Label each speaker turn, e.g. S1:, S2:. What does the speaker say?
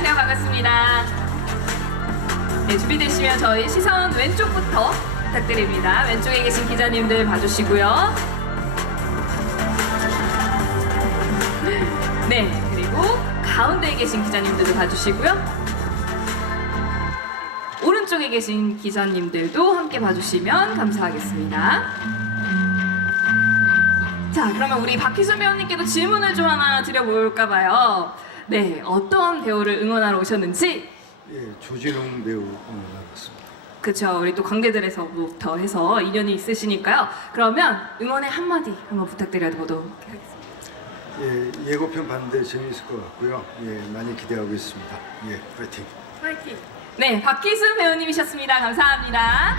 S1: 감사합니다. 네, 준비되시면 저희 시선 왼쪽부터 부탁드립니다. 왼쪽에 계신 기자님들 봐주시고요. 네, 그리고 가운데에 계신 기자님들도 봐주시고요. 오른쪽에 계신 기자님들도 함께 봐주시면 감사하겠습니다. 자, 그러면 우리 박희순 배우님께도 질문을 좀 하나 드려볼까 봐요. 네, 어떤 배우를 응원하러 오셨는지
S2: 예, 조진웅 배우 나왔습니다.
S1: 그쵸 우리 또 관계들에서부터 해서 인연이 있으시니까요 그러면 응원의 한마디 한번 부탁드려보도록 하겠습니다
S2: 예, 예고편 봤는데 재미있을 것 같고요. 예, 많이 기대하고 있습니다. 예, 파이팅.
S1: 화이팅 네 박희순 배우님이셨습니다 감사합니다